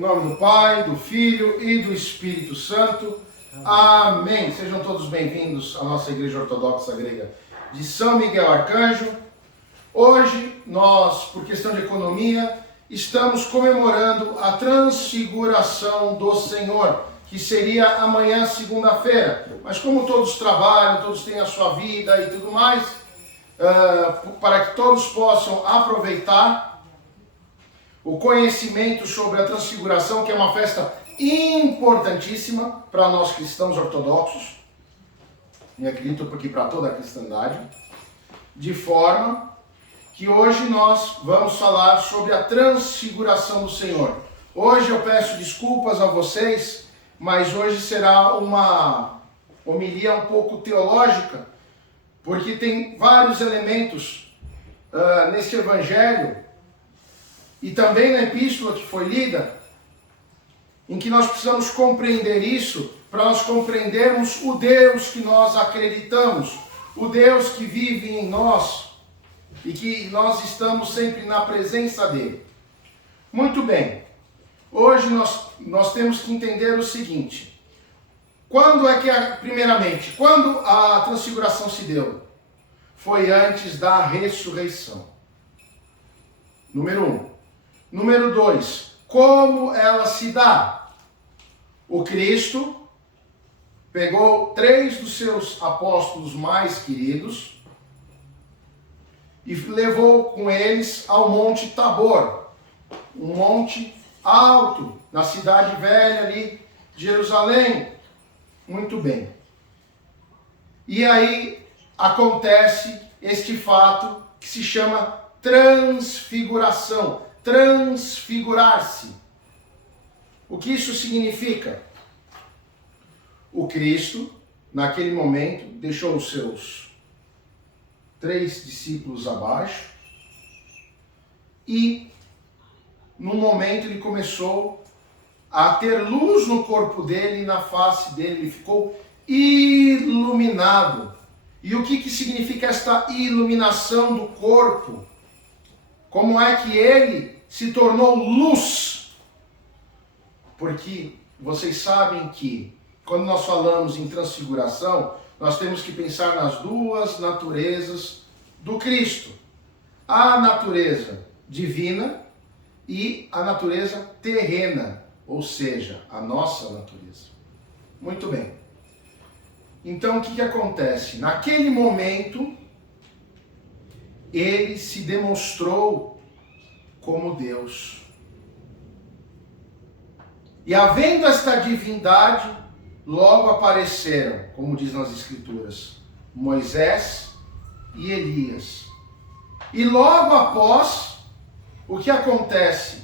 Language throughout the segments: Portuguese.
Em nome do Pai, do Filho e do Espírito Santo. Amém. Sejam todos bem-vindos à nossa Igreja Ortodoxa Grega de São Miguel Arcanjo. Hoje, nós, por questão de economia, estamos comemorando a transfiguração do Senhor, que seria amanhã, segunda-feira. Mas como todos trabalham, todos têm a sua vida e tudo mais, para que todos possam aproveitar o conhecimento sobre a transfiguração, que é uma festa importantíssima para nós cristãos ortodoxos, e acredito porque para toda a cristandade, de forma que hoje nós vamos falar sobre a transfiguração do Senhor. Hoje eu peço desculpas a vocês, mas hoje será uma homilia um pouco teológica, porque tem vários elementos neste evangelho e também na epístola que foi lida, em que nós precisamos compreender isso, para nós compreendermos o Deus que nós acreditamos, o Deus que vive em nós e que nós estamos sempre na presença dele. Muito bem, hoje nós temos que entender o seguinte: quando é que, primeiramente, quando a transfiguração se deu? Foi antes da ressurreição. Número 1. Número 2, como ela se dá? O Cristo pegou 3 dos seus apóstolos mais queridos e levou com eles ao Monte Tabor, um monte alto, na cidade velha ali de Jerusalém. Muito bem. E aí acontece este fato que se chama transfiguração. Transfigurar-se. O que isso significa? O Cristo, naquele momento, deixou os seus 3 discípulos abaixo e, num momento, ele começou a ter luz no corpo dele e na face dele. Ele ficou iluminado. E o que significa esta iluminação do corpo? Como é que ele se tornou luz? Porque vocês sabem que, quando nós falamos em transfiguração, nós temos que pensar nas 2 naturezas do Cristo. A natureza divina e a natureza terrena, ou seja, a nossa natureza. Muito bem. Então, o que acontece? Naquele momento, ele se demonstrou como Deus. E havendo esta divindade, logo apareceram, como diz nas Escrituras, Moisés e Elias. E logo após, o que acontece?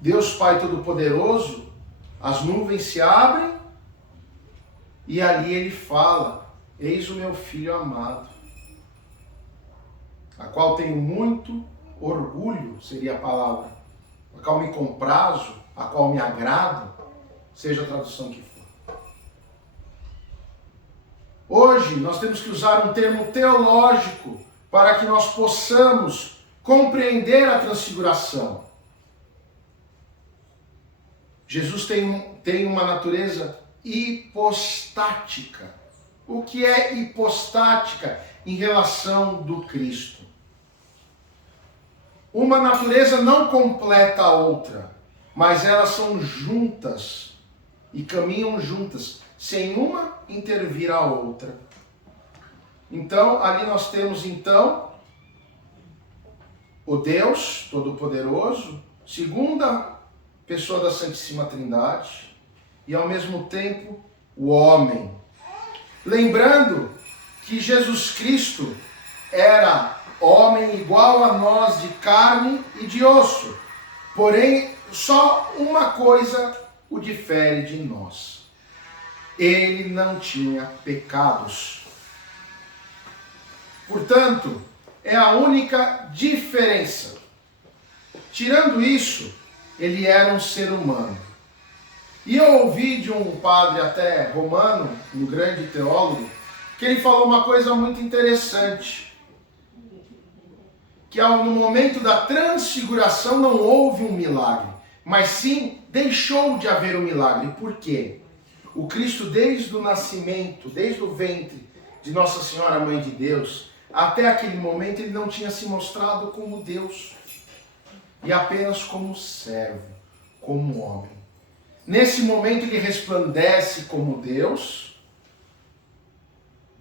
Deus Pai Todo-Poderoso, as nuvens se abrem e ali ele fala: eis o meu filho amado, a qual tenho muito orgulho, seria a palavra, a qual me comprazo, a qual me agrado, seja a tradução que for. Hoje nós temos que usar um termo teológico para que nós possamos compreender a transfiguração. Jesus tem uma natureza hipostática. O que é hipostática em relação do Cristo? Uma natureza não completa a outra, mas elas são juntas e caminham juntas, sem uma intervir a outra. Então, ali nós temos o Deus Todo-Poderoso, segunda pessoa da Santíssima Trindade, e ao mesmo tempo o homem. Lembrando que Jesus Cristo era homem igual a nós, de carne e de osso. Porém, só uma coisa o difere de nós: ele não tinha pecados. Portanto, é a única diferença. Tirando isso, ele era um ser humano. E eu ouvi de um padre até romano, um grande teólogo, que ele falou uma coisa muito interessante. Que no momento da transfiguração não houve um milagre, mas sim deixou de haver o milagre. Por quê? O Cristo, desde o nascimento, desde o ventre de Nossa Senhora Mãe de Deus, até aquele momento ele não tinha se mostrado como Deus, e apenas como servo, como homem. Nesse momento ele resplandece como Deus,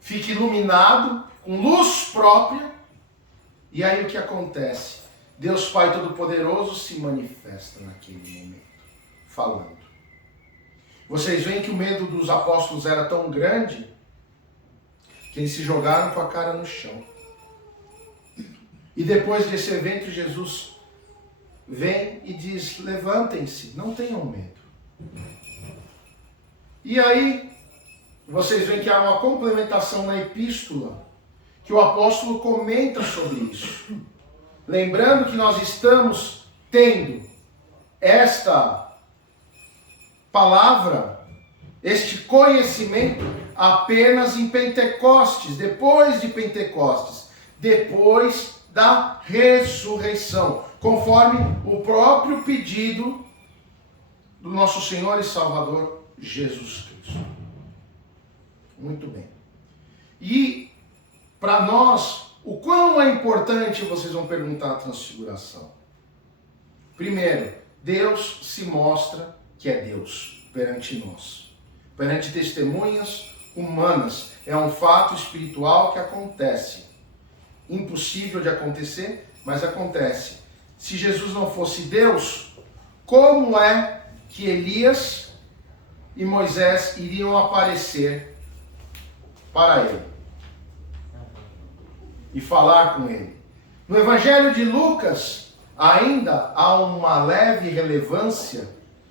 fica iluminado, com luz própria, e aí o que acontece? Deus Pai Todo-Poderoso se manifesta naquele momento, falando. Vocês veem que o medo dos apóstolos era tão grande que eles se jogaram com a cara no chão. E depois desse evento, Jesus vem e diz: levantem-se, não tenham medo. E aí, vocês veem que há uma complementação na epístola, que o apóstolo comenta sobre isso. Lembrando que nós estamos tendo esta palavra, este conhecimento apenas em Pentecostes, depois de Pentecostes, depois da ressurreição, conforme o próprio pedido do nosso Senhor e Salvador Jesus Cristo. Muito bem. E para nós, o quão é importante, vocês vão perguntar, a transfiguração? Primeiro, Deus se mostra que é Deus perante nós, perante testemunhas humanas. É um fato espiritual que acontece. Impossível de acontecer, mas acontece. Se Jesus não fosse Deus, como é que Elias e Moisés iriam aparecer para ele e falar com ele? No Evangelho de Lucas, ainda há uma leve relevância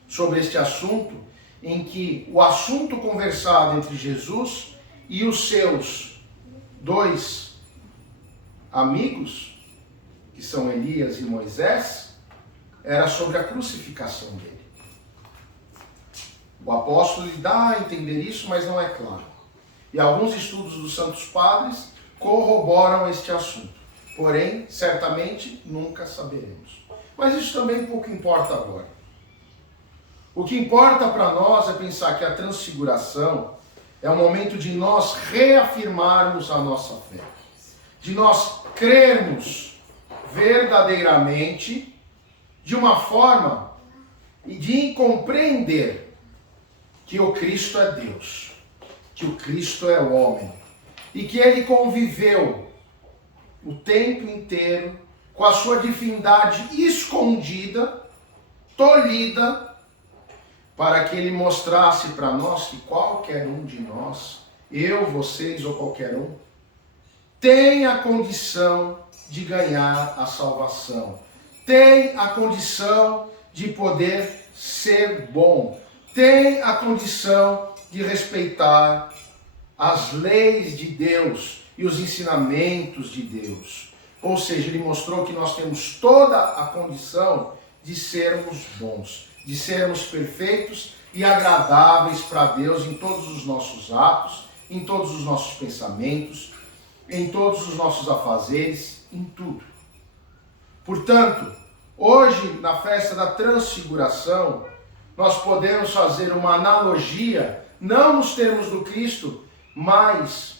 sobre este assunto, em que o assunto conversado entre Jesus e os seus dois amigos, que são Elias e Moisés, era sobre a crucificação dele. O apóstolo lhe dá a entender isso, mas não é claro. E alguns estudos dos Santos Padres corroboram este assunto. Porém, certamente, nunca saberemos. Mas isso também pouco importa agora. O que importa para nós é pensar que a transfiguração é o momento de nós reafirmarmos a nossa fé. De nós crermos verdadeiramente, de uma forma e de compreender que o Cristo é Deus, que o Cristo é o homem, e que ele conviveu o tempo inteiro com a sua divindade escondida, tolhida, para que ele mostrasse para nós que qualquer um de nós, eu, vocês ou qualquer um, tem a condição de ganhar a salvação, tem a condição de poder ser bom, tem a condição de respeitar as leis de Deus e os ensinamentos de Deus. Ou seja, ele mostrou que nós temos toda a condição de sermos bons, de sermos perfeitos e agradáveis para Deus em todos os nossos atos, em todos os nossos pensamentos, em todos os nossos afazeres, em tudo. Portanto, hoje, na festa da transfiguração, nós podemos fazer uma analogia, não nos termos do Cristo, mas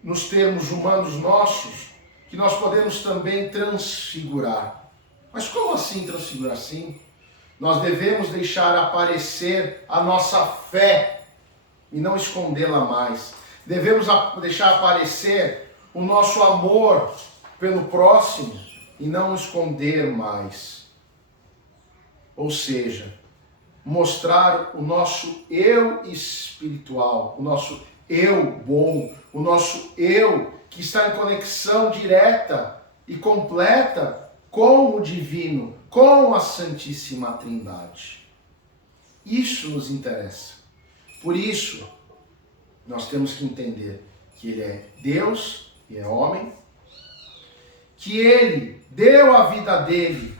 nos termos humanos nossos, que nós podemos também transfigurar. Mas como assim transfigurar? Sim, nós devemos deixar aparecer a nossa fé e não escondê-la mais. Devemos deixar aparecer o nosso amor pelo próximo e não esconder mais. Ou seja, mostrar o nosso eu espiritual, o nosso eu bom, o nosso eu que está em conexão direta e completa com o divino, com a Santíssima Trindade. Isso nos interessa. Por isso, nós temos que entender que ele é Deus e é homem, que ele deu a vida dele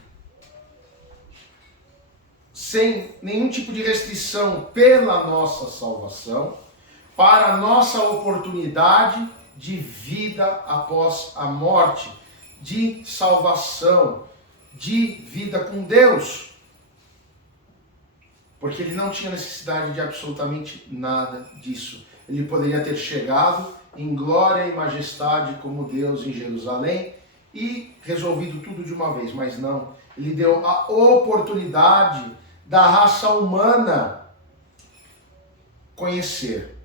sem nenhum tipo de restrição pela nossa salvação, para a nossa oportunidade de vida após a morte, de salvação, de vida com Deus. Porque ele não tinha necessidade de absolutamente nada disso. Ele poderia ter chegado em glória e majestade como Deus em Jerusalém e resolvido tudo de uma vez, mas não. Ele deu a oportunidade da raça humana conhecer,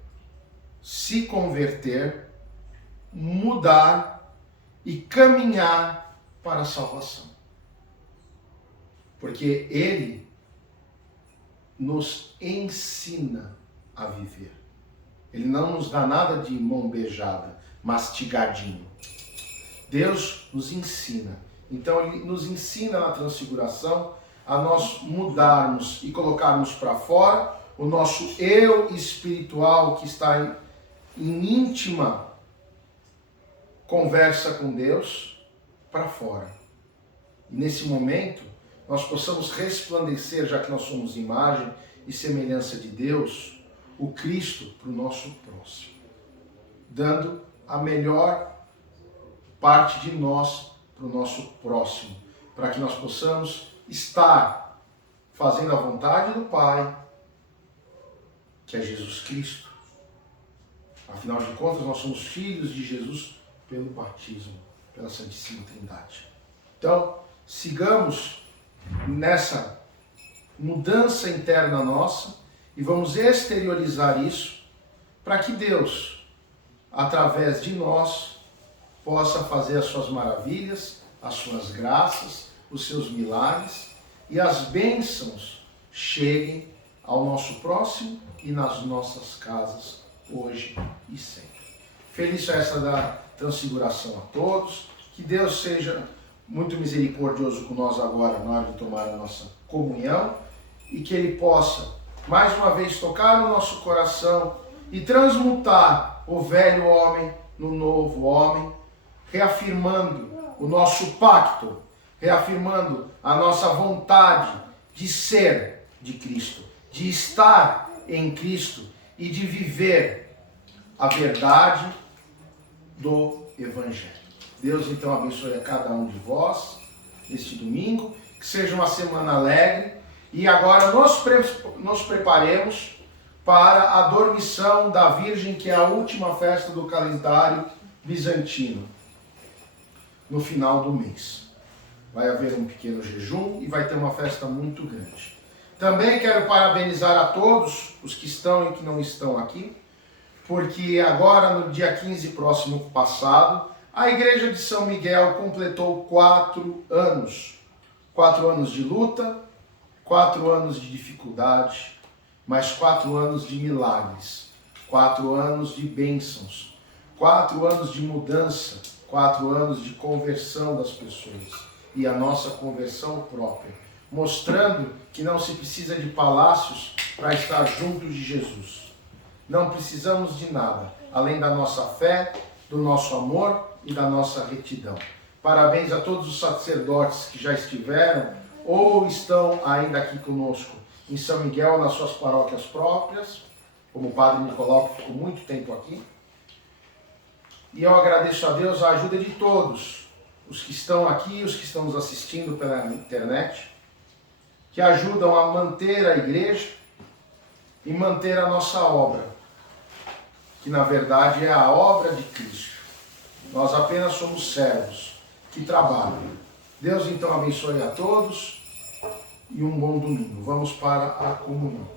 se converter, mudar e caminhar para a salvação. Porque ele nos ensina a viver. Ele não nos dá nada de mão beijada, mastigadinho. Deus nos ensina. Então ele nos ensina na transfiguração a nós mudarmos e colocarmos para fora o nosso eu espiritual que está em íntima conversa com Deus para fora. E nesse momento nós possamos resplandecer, já que nós somos imagem e semelhança de Deus, o Cristo para o nosso próximo, dando a melhor parte de nós para o nosso próximo, para que nós possamos estar fazendo a vontade do Pai, que é Jesus Cristo. Afinal de contas, nós somos filhos de Jesus pelo batismo, pela Santíssima Trindade. Então, sigamos nessa mudança interna nossa e vamos exteriorizar isso para que Deus, através de nós, possa fazer as suas maravilhas, as suas graças, os seus milagres e as bênçãos cheguem ao nosso próximo e nas nossas casas, hoje e sempre. Feliz festa da transfiguração a todos, que Deus seja muito misericordioso com nós agora na hora de tomar a nossa comunhão e que Ele possa, mais uma vez, tocar no nosso coração e transmutar o velho homem no novo homem, reafirmando o nosso pacto, reafirmando a nossa vontade de ser de Cristo, de estar em Cristo e de viver a verdade do Evangelho. Deus então abençoe a cada um de vós este domingo, que seja uma semana alegre e agora nos preparemos para a dormição da Virgem, que é a última festa do calendário bizantino, no final do mês. Vai haver um pequeno jejum e vai ter uma festa muito grande. Também quero parabenizar a todos os que estão e que não estão aqui, porque agora, no dia 15 próximo passado, a Igreja de São Miguel completou 4 anos. 4 anos de luta, 4 anos de dificuldade, mais 4 anos de milagres, 4 anos de bênçãos, 4 anos de mudança, 4 anos de conversão das pessoas e a nossa conversão própria, mostrando que não se precisa de palácios para estar junto de Jesus. Não precisamos de nada, além da nossa fé, do nosso amor e da nossa retidão. Parabéns a todos os sacerdotes que já estiveram ou estão ainda aqui conosco em São Miguel, nas suas paróquias próprias, como o Padre Nicolau, que ficou muito tempo aqui. E eu agradeço a Deus a ajuda de todos, os que estão aqui, os que estão nos assistindo pela internet, que ajudam a manter a igreja e manter a nossa obra, que na verdade é a obra de Cristo. Nós apenas somos servos que trabalham. Deus então abençoe a todos e um bom domingo. Vamos para a comunhão.